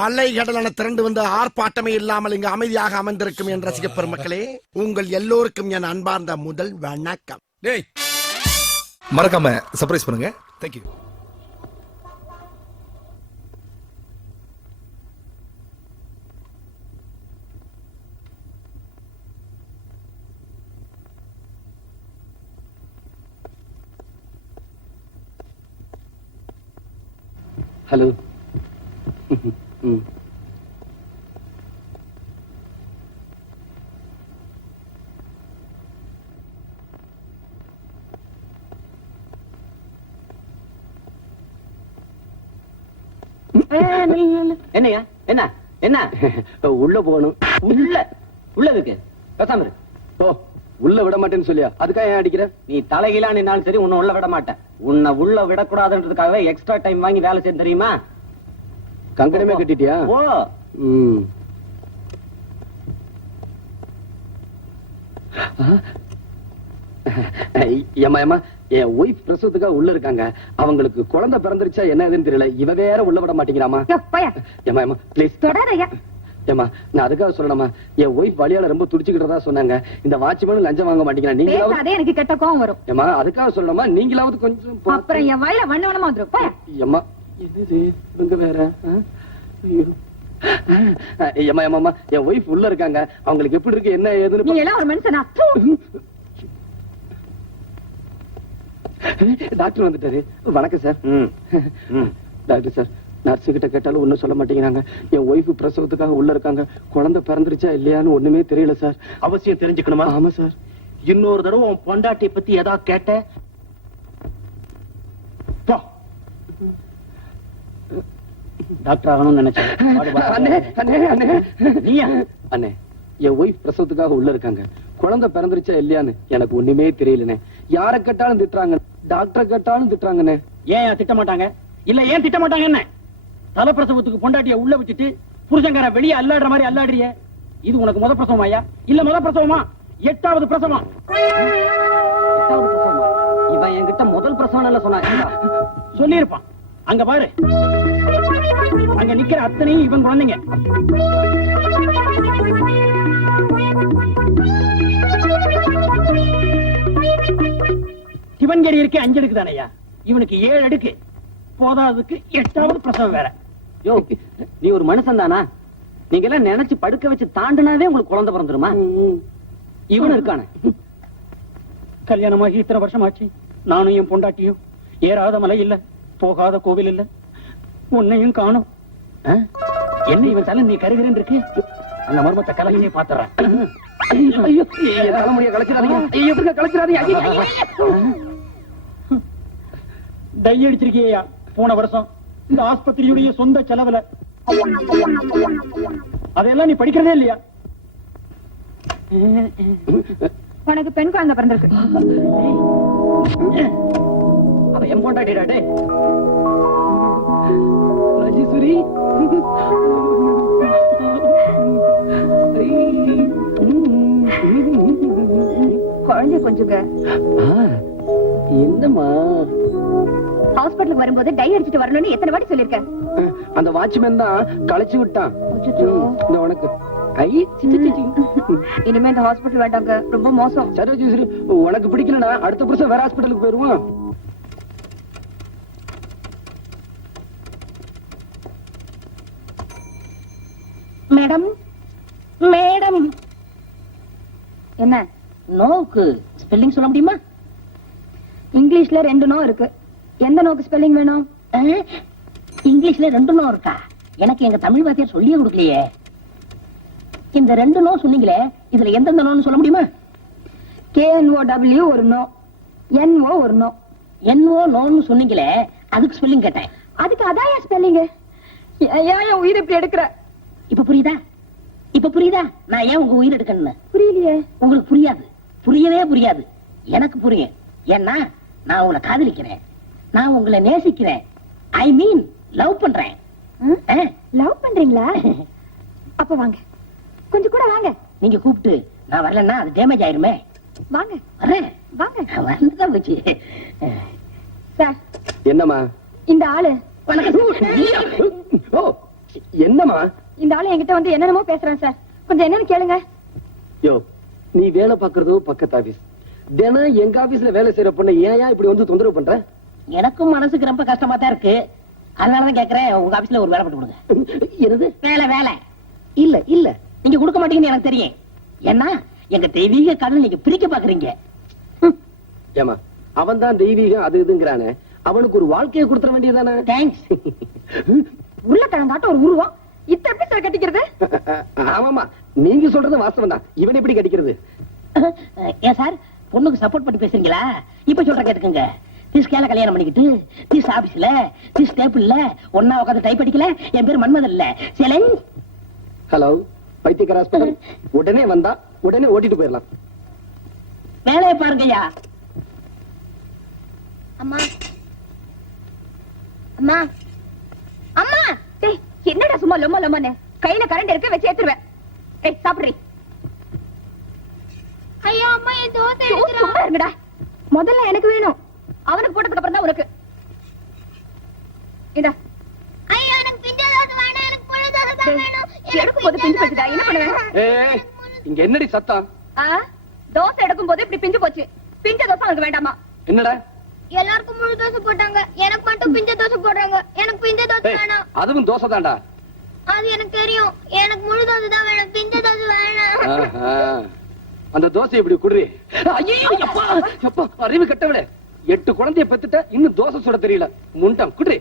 அலை கடலான திரண்டு வந்து ஆர்ப்பாட்டமே இல்லாமல் இங்கு அமைதியாக அமர்ந்திருக்கும் என் ரசிக பெருமக்களே உங்கள் எல்லோருக்கும் என் அன்பார்ந்த முதல் வணக்கம். டேய். மறக்காம சர்ப்ரைஸ் பண்ணுங்க. தேங்க்யூ ஹலோ என்னையா என்ன? என்ன? உள்ள போகணும். உள்ள. உள்ள இருக்கு. பேசாம இரு. ஓ உள்ள விட மாட்டேன்னு சொல்லியா? அதுக்காக ஏன் அடிக்கிற? நீ தலைகீழா நின்னாலும் சரி உன்னை உள்ள விட மாட்டேன். உன்னை உள்ள விடக்கூடாதுன்றதுக்காகவே எக்ஸ்ட்ரா டைம் வாங்கி வேலை செய்ய தெரியுமா? கங்கணமே கட்டிட்டியா? ஓ ம். ஏமா ஏமா என் ஒய்ஃப் பிரசவத்துக்காக உள்ள இருக்காங்க. அவங்களுக்கு குழந்தை பிறந்துருச்சா என்ன ஏதுன்னு தெரியல. இவ வேற உள்ள விட மாட்டேங்கிறாமா. ஏமா ஏமா ப்ளீஸ். ஏமா நான் அதுக்காக சொல்லணுமா என் ஒய்ஃப் வழியால ரொம்ப துடிச்சுக்கிட்டதா சொன்னாங்க. இந்த வாட்ச்மேனும் லஞ்சம் வாங்க மாட்டேங்கிறா நீங்களாவது பேசாதே எனக்கு கெட்ட கோவம் வரும். ஏமா அதுக்காக சொல்லணுமா நீங்களாவது கொஞ்சம் அப்புறம் என் வாயில வண்ண வண்ணமா வந்துரும். போயா. என்னது? இவங்க வேற? ஐயோ. ஏமா ஏமாமா என் ஒய்ஃப் உள்ள இருக்காங்க. அவங்களுக்கு எப்படி இருக்கு? என்ன ஏதுன்னு நீங்க எல்லாம் ஒரு மனுஷனா? டாக்டர் வந்துட்டாரு. வணக்கம் சார். டாக்டர் சார் நர்ஸ் கிட்ட கேட்டாலும் ஒண்ணும் சொல்ல மாட்டேங்கிறாங்க. என் ஒய்ஃப் பிரசவத்துக்காக உள்ள இருக்காங்க. குழந்தை பிறந்துருச்சா இல்லையான்னு ஒண்ணுமே தெரியல சார். அவசியம் தெரிஞ்சுக்கணுமா? ஆமா சார். இன்னொரு தடவை உன் பொண்டாட்டிய பத்தி ஏதாவது கேட்ட போ. டாக்டர் ஆகணும்னு நினைச்சேன். அண்ணே என் ஒய்ஃப் பிரசவத்துக்காக உள்ள இருக்காங்க. குழந்தை பிறந்துருச்சா இல்லையான்னு எனக்கு ஒண்ணுமே தெரியலண்ணே. யார கேட்டாலும் திட்டுறாங்க. டாக்டர் கேட்டாலும் திட்டுறாங்கண்ணே. ஏன் திட்ட மாட்டாங்க? இல்ல ஏன் திட்ட மாட்டாங்க என்ன? தலப்பிரசவத்துக்கு பொண்டாட்டிய உள்ள விட்டுட்டு புருஷங்கார வெளியே அல்லாடுற மாதிரி அல்லாடுறிய? இது உனக்கு முத பிரசவமாயா? இல்ல முத பிரசவமா? எட்டாவது பிரசவம்? பிரசவமா? இவன் என்கிட்ட முதல் பிரசவம் சொன்னா சொல்லியிருப்பான். அங்க பாரு. அங்க நிக்கிற அத்தனையும் இவன் குழந்தைங்க. சிவன்கரி இருக்கே அஞ்சு அடுக்கு தானையா இவனுக்கு ஏழு அடுக்கு. போதாதுக்கு எட்டாவது பிரசவம் வேற. யோ நீ ஒரு மனுஷன் தானா? நீங்க எல்லாம் நினைச்சு படுக்க வச்சு தாண்டுனாவே உங்களுக்கு குழந்தை பிறந்துருமா? இவனு இருக்கானே. கல்யாணமாகி இத்தனை வருஷம் ஆச்சு நானும் என் பொண்டாட்டியும். ஏறாத மலை இல்ல போகாத கோவில் இல்ல. உன்னையும் காணும்? என்ன இவன் தலை நீ கருகிறேன் இருக்கு அந்த மர்மத்தை கலங்கியே பாத்துறேன் ஐயோ என் தலைமுடிய கலைச்சிடாதீங்க. கலைச்சிடாதீங்க. டை அடிச்சிருக்கியா போன வருஷம்? இந்த ஆஸ்பத்திரியுடைய சொந்த செலவுல. அதெல்லாம் நீ படிக்கிறதே இல்லையா? உனக்கு பெண் குழந்தை பிறந்திருக்கு. அவ எம் கொண்டாடிடா ராஜேஸ்வரி குழந்தைய கொஞ்சங்க. என்னம்மா? ஹாஸ்பிட்டலுக்கு வரும்போது டை அடிச்சிட்டு வரணும்னு எத்தனை வாட்டி சொல்லிருக்கேன் அந்த வாட்ச்மேன் தான் களைச்சு விட்டான். இந்த உனக்கு. ஐ. இனிமே இந்த ஹாஸ்பிட்டல் வேண்டாங்க ரொம்ப மோசம். சரி உனக்கு பிடிக்கலனா அடுத்த வருஷம் வேற ஹாஸ்பிட்டலுக்கு போயிருவோம் மேடம்? மேடம். என்ன நோவுக்கு ஸ்பெல்லிங் சொல்ல முடியுமா? இங்கிலீஷ்ல ரெண்டு நோ இருக்கு. எந்த நோக்கு ஸ்பெல்லிங் வேணும்? இங்கிலீஷ்ல ரெண்டு நோ இருக்கா? எனக்கு எங்க தமிழ் வாத்தியார் சொல்லியே கொடுக்கலையே. இந்த ரெண்டு நோ சொன்னீங்களே இதுல எந்தெந்த நோன்னு சொல்ல முடியுமா? கேஎன்ஓ டபிள்யூ ஒரு நோ. என்ஓ ஒரு நோ. என்னவோ நோன்னு சொன்னீங்களே அதுக்கு ஸ்பெல்லிங் கேட்டேன். அதுக்கு அதான் ஸ்பெல்லிங் ஏன் உயிர் இப்படி எடுக்கிற? இப்ப புரியுதா? இப்ப புரியுதா? நான் ஏன் உங்க உயிர் எடுக்கணும்னு? புரியலையே. உங்களுக்கு புரியாது. புரியவே புரியாது. எனக்கு புரியும். ஏன்னா நான் உங்களை காதலிக்கிறேன். நான் உங்களை நேசிக்கிறேன். ஐ மீன் லவ் பண்றேன். லவ் பண்றீங்களா? அப்ப வாங்க. கொஞ்சம் கூட வாங்க. நீங்க கூப்பிட்டு நான் வரலன்னா அது டேமேஜ் ஆயிருமே. வாங்க. வரேன். வாங்க. வந்துதான் போச்சு சார். என்னம்மா? இந்த ஆளு. வணக்கம். ஓ என்னம்மா? இந்த ஆளு என்கிட்ட வந்து என்னென்னமோ பேசுறான் சார். கொஞ்சம் என்னன்னு கேளுங்க. யோ நீ வேலை பாக்குறதோ பக்கத்து ஆபீஸ் தினம் எங்க ஆபீஸ்ல வேலை செய்யற பொண்ணு ஏன் இப்படி வந்து தொந்தரவு பண்ற? எனக்கும் மனசுக்கு ரொம்ப கஷ்டமா தான் இருக்கு. அதனாலதான் கேக்குறேன். உங்க ஆபீஸ்ல ஒரு வேலை போட்டு கொடுங்க. என்னது? வேலை வேலை. இல்ல இல்ல. நீங்க கொடுக்க மாட்டீங்கன்னு எனக்கு தெரியும். ஏன்னா எங்க தெய்வீக கடல் நீங்க பிரிக்க பாக்குறீங்க. ஏமா அவன் தான் தெய்வீகம் அது இதுங்கிறானே. அவனுக்கு ஒரு வாழ்க்கையை கொடுத்துட வேண்டியதானே தேங்க்ஸ் உருளைக்கிழங்காட்ட ஒரு உருவம். இத்த எப்படி சார் கட்டிக்கிறது? ஆமாமா நீங்க சொல்றது வாஸ்தவம் தான் இவன் எப்படி கடிக்கிறது ஏன் சார் பொண்ணுக்கு சப்போர்ட் பண்ணி பேசுறீங்களா? இப்ப சொல்ற கேட்டுக்கங்க. திஸ் கேல கல்யாணம் பண்ணிக்கிட்டு திஸ் ஆபீஸ்ல திஸ் டேபிள்ல ஒன்னா உட்காந்து டைப் அடிக்கல. என் பேர் மன்மதன் இல்ல. சேலன் ஹலோ பைத்தியக்கார ஹாஸ்பிட்டல். உடனே வந்தா உடனே ஓட்டிட்டு போயிடலாம். வேலையை பாருங்கய்யா. அம்மா. அம்மா. அம்மா. என்னடா சும்மா லொம்ம லொம்மன்னு? கையில கரண்ட் இருக்க வச்சு ஏத்துருவேன். ஏய் சாப்பிடுறி ஐயோ அம்மா என் தோசை சும்மா இருங்கடா. முதல்ல எனக்கு வேணும். அவனுக்கு போட்டதுக்கு அப்புறம் தான் உனக்கு. இதா ஐயோ எனக்கு பிஞ்ச தோசை வேணாம் எனக்கு புழு தோசை தான் வேணும். எடுக்கும் போது பிஞ்சு போச்சுடா. என்ன பண்ணுவேன் ஏய் இங்க என்னடி சத்தம்? ஆ? தோசை எடுக்கும் போது இப்படி பிஞ்சு போச்சு. பிஞ்ச தோசை அவனுக்கு வேண்டாமா? என்னடா? எல்லாருக்கும் முழு தோசை போட்டாங்க. எனக்கு மட்டும் பிஞ்ச தோசை போடுறாங்க. எனக்கு பிஞ்ச தோசை வேணாம். அதுவும் தோசை தான்டா அது எனக்கு தெரியும். எனக்கு முழு தோசை தான் வேணும். பிஞ்ச தோசை வேணாம். அந்த தோசை இப்படி குடுறி. ஐயோ எப்பா எப்பா அறிவு கட்டவளே. எட்டு குழந்தைய பெத்துட்ட இன்னும் தோசை சுட தெரியல. முண்டம் குடுறி.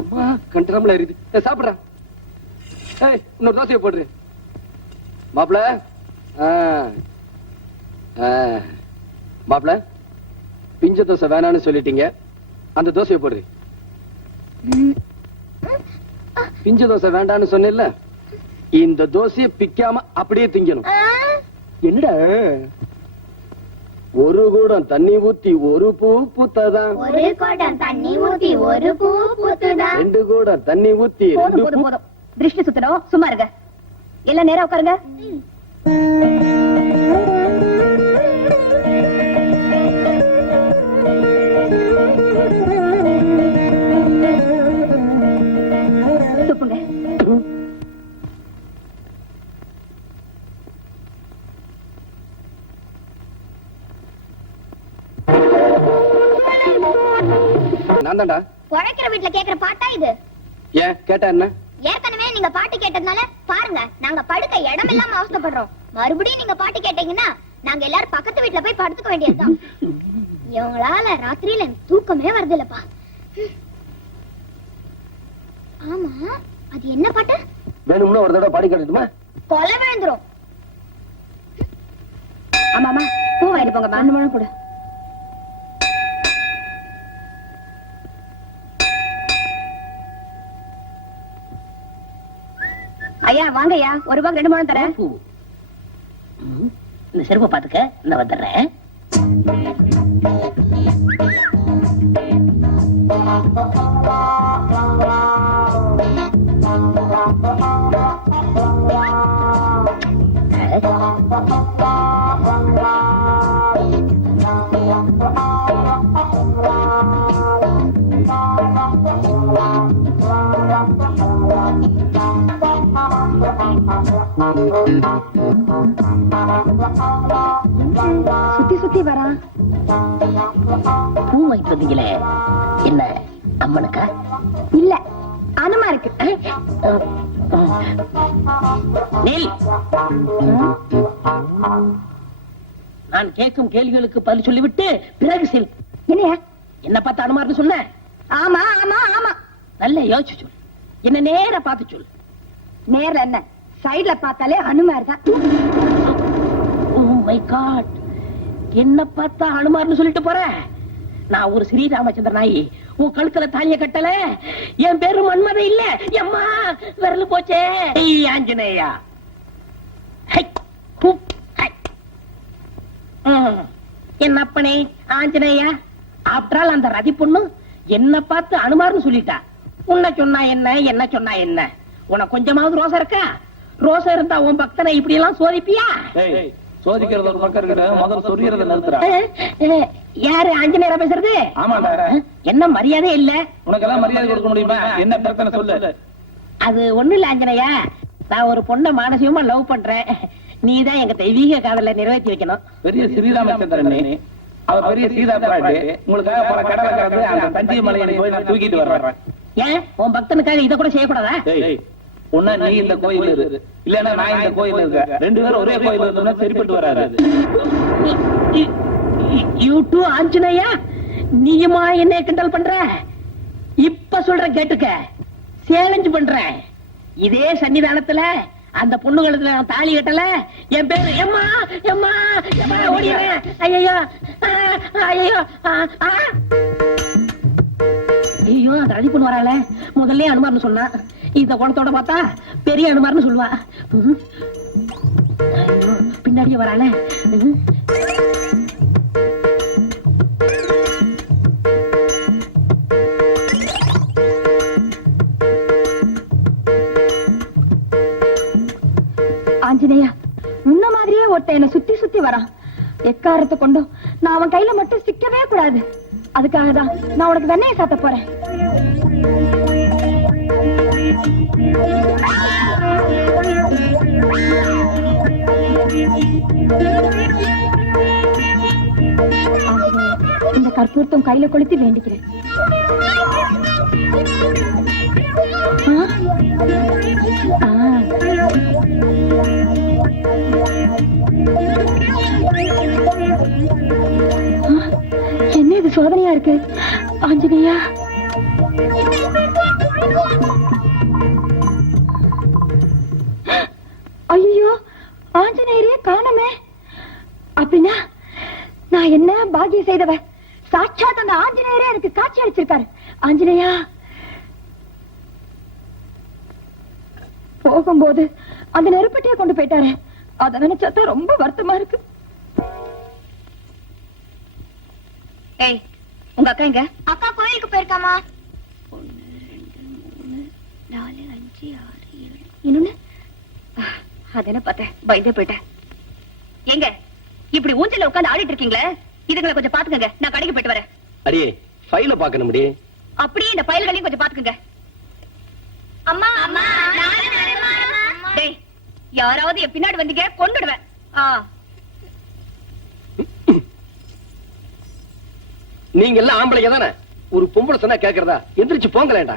அப்பா கண்டரம்ல எரியுது. சாப்பிடுறா. ஏய் இன்னொரு தோசையை போடுறி. மாப்பிள மாப்பிள பிஞ்ச தோசை வேணாம்னு சொல்லிட்டீங்க. அந்த தோசையை போடுறி. பிஞ்ச தோசை வேண்டாம்னு சொன்னேன்ல. இந்த தோசையை பிக்காம அப்படியே திங்கணும். என்னடா? ஒரு கூடம் தண்ணி ஊத்தி ஒரு பூ பூத்ததான். ஒரு குடம் தண்ணி ஊத்தி ஒரு பூ பூத்துதான். ரெண்டு கூடம் தண்ணி ஊத்தி ரெண்டு திருஷ்டி சுத்தணும். சும்மா இருங்க. எல்லாம் நேரா உட்காருங்க. கேட்டீங்கன்னா நாங்க எல்லாரும் பக்கத்து வீட்டுல போய் படுத்துக்க வேண்டியதுதான். இவங்களால ராத்திரியில தூக்கமே வருது இல்லப்பா ஆமா அது என்ன பாட்டு? வேணும்னு ஒரு தடவை பாடி காட்டட்டுமா? கொலை விழுந்துரும். ஆமாமா பூ வாங்கிட்டு போங்கம்மா. அந்த முழம் கொடு. ஐயா வாங்க ஐயா ஒரு ரூபாய்க்கு ரெண்டு முழம் தரேன். இந்த செருப்பை பாத்துக்க இந்த வந்துடுறேன் Thank you. சுத்தி சுத்தி வரான் பூ வந்தீங்களே என்ன அம்மனுக்கா இல்ல அனுமா இருக்கு. நெல். நான் கேட்கும் கேள்விகளுக்கு பதில் சொல்லிவிட்டு பிறகு செல். என்னையா? என்ன பார்த்து அனுமார்னு சொன்ன? ஆமா ஆமா ஆமா. நல்ல யோசிச்சு சொல். என்ன நேரா பார்த்து சொல். நேர்ல என்ன? சைடுல பார்த்தாலே அனுமார் தான் ஓ oh மை காட் என்ன பார்த்தா ஹனுமார்னு சொல்லிட்டு போற? நான் ஒரு ஸ்ரீராமச்சந்திர நாயி. உன் கழுத்துல தாலிய கட்டல. என் பேரு மன்மதை இல்ல. எம்மா விரல் போச்சே. ஆஞ்சநேயா. High, high. என் அப்பனே ஆஞ்சநேயா. ஆப்டரால் அந்த ரதி பொண்ணு என்ன பார்த்து அனுமார்னு சொல்லிட்டா. உன்னை சொன்னா என்ன என்ன சொன்னா என்ன? உனக்கு கொஞ்சமாவது ரோசா இருக்கா? ரோசம் இருந்தா உன் பக்தனை இப்படி எல்லாம் சோதிப்பியா சோதிக்கிறது ஒரு பக்கம் இருக்கிற முதல்ல சொல்லிடுறத நிறுத்துறா யாரு ஆஞ்சநேயரா பேசுறது? அஹ், என்ன மரியாதை இல்ல. உனக்கெல்லாம் மரியாதை கொடுக்க முடியுமா? என்ன பிரச்சனை சொல்லு. அது ஒண்ணு இல்ல ஆஞ்சனையா நான் ஒரு பொண்ணை மானசீகமா லவ் பண்றேன். நீதான் எங்க தெய்வீக காதலை நிறைவேற்றி வைக்கணும். பெரிய ஸ்ரீராமச்சந்திரன். அவர் பெரிய சீதா பிராட்டு உங்களுக்காக பல கடலை கடந்து அந்த தஞ்சை மலையை போய் நான் தூக்கிட்டு வர்றேன் ஏன்? உன் பக்தனுக்காக இத கூட செய்யக்கூடாதா? உன்ன நீ இந்த கோயில் இரு. இல்லன்னா நான் இந்த கோயில் இருக்க. ரெண்டு பேரும் ஒரே கோயில் இருந்தோம்னா சரிப்பட்டு வராது. யூ டூ ஆஞ்சனையா நீயுமா என்ன கிண்டல் பண்ற? இப்ப சொல்ற கேட்டுக்க. சேலஞ்ச் பண்ற. இதே சன்னிதானத்துல அந்த பொண்ணுகளுக்கு நான் தாலி கட்டல. என் பேரு எம்மா எம்மா எம்மா ஓடிடுறேன். ஐயோ ஐயோ ஐயோ அந்த அழி வராள. முதல்ல அனுமார்னு சொன்னா. இந்த குணத்தோட பார்த்தா பெரிய அனுமார்னு சொல்லுவா. பின்னாடியே வராள. ஆஞ்சநேயா முன்ன மாதிரியே ஒருத்த என்ன சுத்தி சுத்தி வரான். எக்காரத்தை கொண்டும் நான் அவன் கையில மட்டும் சிக்கவே கூடாது. அதுக்காக தான் நான் உனக்கு வெண்ணையை சாத்த போறேன். இந்த கற்பூரத்தம் கையில கொளுத்தி வேண்டிக்கிறேன். ஆ? சோதனையா இருக்கு? ஆஞ்சநேயா? ஐயோ ஆஞ்சநேயரே காணமே. அப்படின்னா நான் என்ன பாக்கியம் செய்தவ? சாட்சாத் அந்த ஆஞ்சநேயரே எனக்கு காட்சி அளிச்சிருக்காரு. ஆஞ்சநேயா போகும்போது அந்த நெருப்பட்டியை கொண்டு போயிட்டாரு. அத நினைச்சாதான் ரொம்ப வருத்தமா இருக்கு. ஏய் உங்க அக்கா எங்க? அக்கா கோயிலுக்கு போயிருக்காமா? நாலு அஞ்சு ஆறு ஏழு இன்னொன்னு? அது என்ன பார்த்தேன் பயந்தே போயிட்டேன். எங்க? இப்படி ஊஞ்சல்ல உட்கார்ந்து ஆடிட்டு இருக்கீங்களே? இதுங்களை கொஞ்சம் பாத்துக்கங்க நான் கடைக்கு போயிட்டு வரேன். அடியே ஃபைல பாக்கணும் முடி அப்படியே இந்த பயல்களையும் கொஞ்சம் பாத்துக்கங்க அம்மா அம்மா யாராவது என் பின்னாடி வந்தீங்க கொண்டுடுவேன் ஆ. நீங்க எல்லாம் ஆம்பளைங்க தானே? ஒரு பொம்பளை சொன்னா கேக்குறதா? எந்திரிச்சு போங்களேன்டா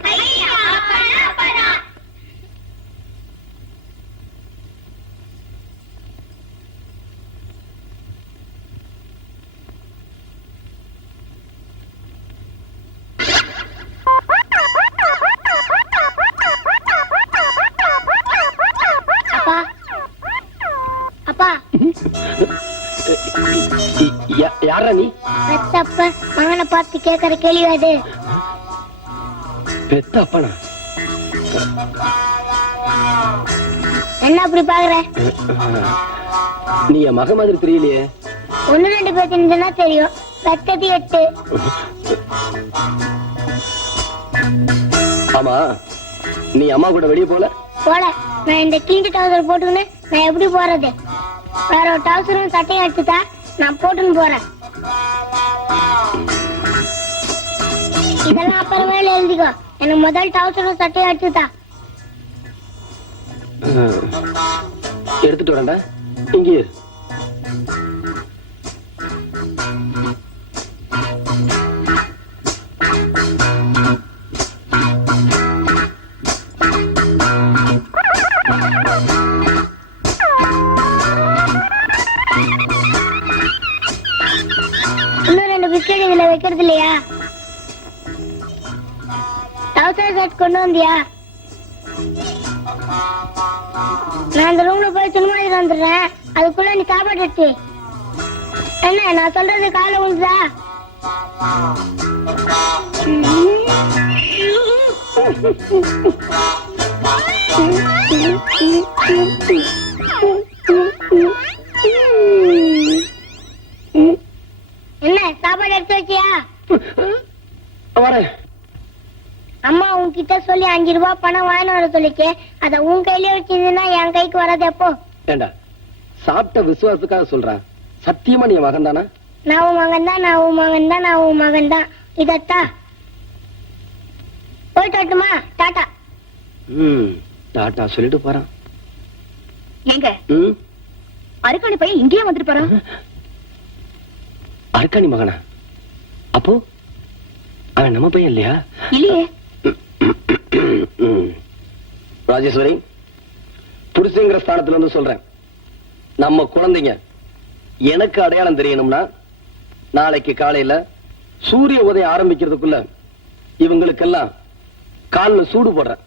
பார்த்து கேக்குற கேள்வி அது பெத்த அப்பனா? என்ன அப்படி பாக்குற நீ என் மக மாதிரி தெரியலையே. ஒண்ணு ரெண்டு தெரிஞ்சுன்னா தெரியும். பெத்தது எட்டு. ஆமா நீ அம்மா கூட வெளியே போல? போல. நான் இந்த கிழிஞ்ச டவுசர் போட்டுக்கின்னு நான் எப்படி போறது? வேற ஒரு டவுசரும் சட்டையும் எடுத்துட்டா நான் போட்டுன்னு போறேன். இதெல்லாம் அப்புறமேல எழுதிக்கோ. எனக்கு முதல் டவுசரும் சட்டையும் எடுத்துட்டா எடுத்துட்டு வரேன்டா. இங்கே டவுசர் செட் கொண்டு வந்தியா? நான் அந்த ரூம்ல போய் துணிமணி வந்துடுறேன். அதுக்குள்ள நீ சாப்பாடு எடுத்து. என்ன நான் சொல்றது காலை உண்டுதா என்ன சாப்பாடு எடுத்து வச்சியா? வரேன். அம்மா உன்கிட்ட சொல்லி அஞ்சு ரூபாய் பணம் வாங்கிட்டு வர சொல்லிச்சு அத உன் கையில வச்சிருந்தா என் கைக்கு வராது எப்போ? ஏண்டா சாப்பிட்ட விசுவாசத்துக்காக சொல்றேன் சத்தியமா நீ மகன் தானா நான் உன் மகன் தான் நான் உன் மகன் தான் நான் உன் மகன் தான் இதத்தா. போயிட்டு வரட்டுமா டாட்டா? ம் டாட்டா சொல்லிட்டு போறான். எங்க? ம்? அருக்காணி பையன் இங்கேயே வந்துட்டு போறான். அர்க்காணி மகனா? அப்போ? அவன் நம்ம பையன் இல்லையா? இல்லையே. ராஜேஸ்வரி புருஷங்கிற ஸ்தானத்துல இருந்து சொல்றேன். நம்ம குழந்தைங்க எனக்கு அடையாளம் தெரியணும்னா நாளைக்கு காலையில சூரிய உதயம் ஆரம்பிக்கிறதுக்குள்ள இவங்களுக்கெல்லாம் காலில் சூடு போடுறேன்.